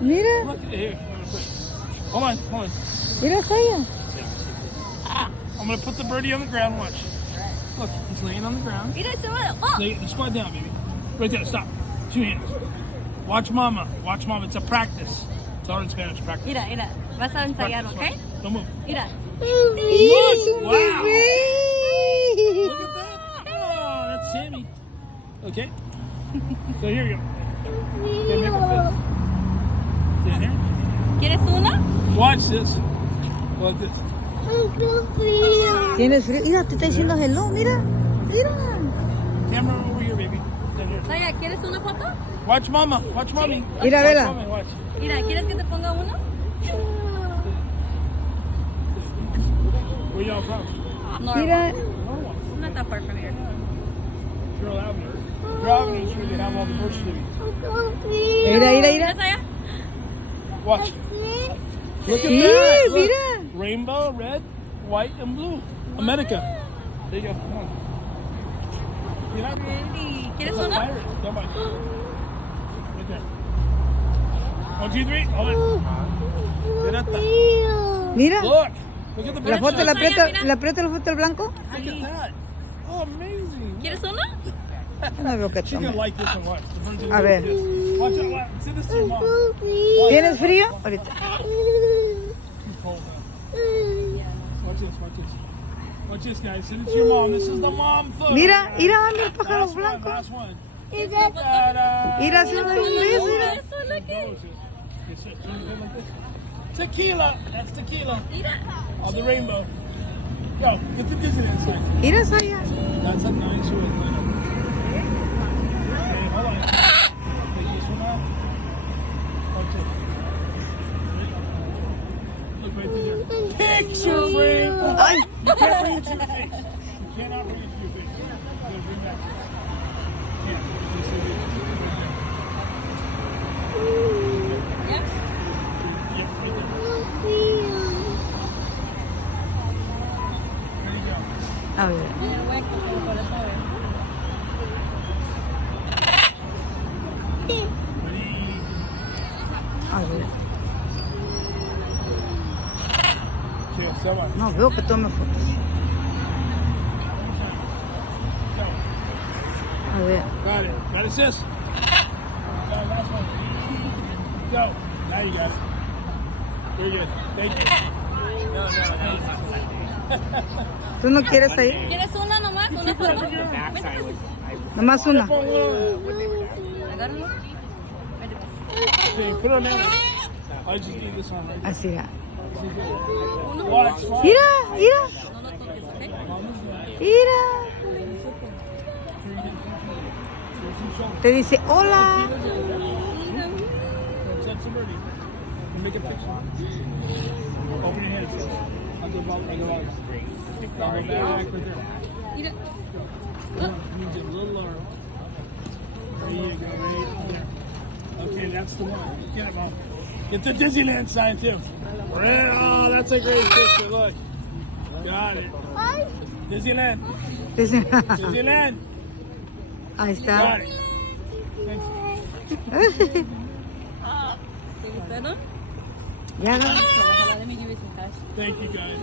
Mira, Look, here. Hold on. mira, Saya. I'm gonna put the birdie on the ground. Watch. Look, he's laying on the ground. Mira, chaval. Oh. Squat down, baby. Right there. Stop. 2 hands. Watch mama. It's a practice. It's all in Spanish. Practice. Mira, mira. Vas a ensayar, Practice, ¿ok? watch. Don't move. Mira. Es un Wow. bebé. Look at that. Oh, that's Sammy. Okay. So here you go. Okay, make a fist. Stand here. ¿Quieres una? Watch this. Watch this. Tienes frío. Mira, te está diciendo hello, mira. Mira. Camera over here, baby. Stand here. Saya, ¿quieres una foto? Watch mama. Watch mommy. Mira, Watch vela. mommy, watch. Mira, ¿quieres que te ponga uno? Where y'all from? Normal. Mira. Not that far from here. Girl Avenue. Girl Avenue is where they have all the birch trees. Mira, mira, Mira, mira. Saya. Watch. Look at Sí, that. Look. mira. Rainbow, red, white, and blue. America. There you go. Come on. Get out there. Really. ¿Quieres Look, una? pirate. Come on. Right there. 1, 2, 3. Hold it. Get up there. Mira. Look. Look at the La birch foto, trees. la aprieta la foto el blanco. Look at that. Oh, amazing. ¿Quieres una? No veo que She's gonna tome. like this one. Watch. The bird's gonna A ver. like this. Watch out. Watch. Send this to your mom. ¿Tienes frío? Ahorita. She's cold now. Watch this. Watch this, guys. Send it to your mom. This is the mom photo. Mira, mira, mira el pájaro Last one. blanco. Last one. Mira, se ve un beso, mira. Eso, look at. Yes, sir. Turn it like this. Tequila. That's tequila. On the rainbow. Go. Get the Disneyland sign. Mira, Saya. That's a nice one. Okay, hold on. Take this one out. Okay. Look right there. Picture frame. Ay. You can't bring it to your face. You cannot bring it to your face. You gotta bring it back. Yeah. This is it. Yep. Yep, right there. There you go. A ver. El hueco por el corazón. Ready? A ver. Two, someone. No veo que tome fotos. Go. A ver. Got it. Got it, sis. Go, last one. Go. Now you got it. You're good. Thank you. No. ¿Tú no quieres ahí? ¿Quieres una nomás? ¿Una foto? Nomás una. Agárralo. Okay, put it on that one. I just need this one right there. Así ya. Watch. Mira, mira, No lo toques, ¿ok? mira. Te dice hola. Set some birdie. Make a picture. Open your hands. I'll go back right there. Mira. Needs it a little lower. There you go, right there. Okay, that's the one. Get it, Mom. Get the Disneyland sign too. Oh, that's a great picture. Look. Got it. Disneyland. Dice- Disneyland. Ahí Got está. it. ¿Te gustó, no? Ya. Let me give you some cash. Thank you, guys.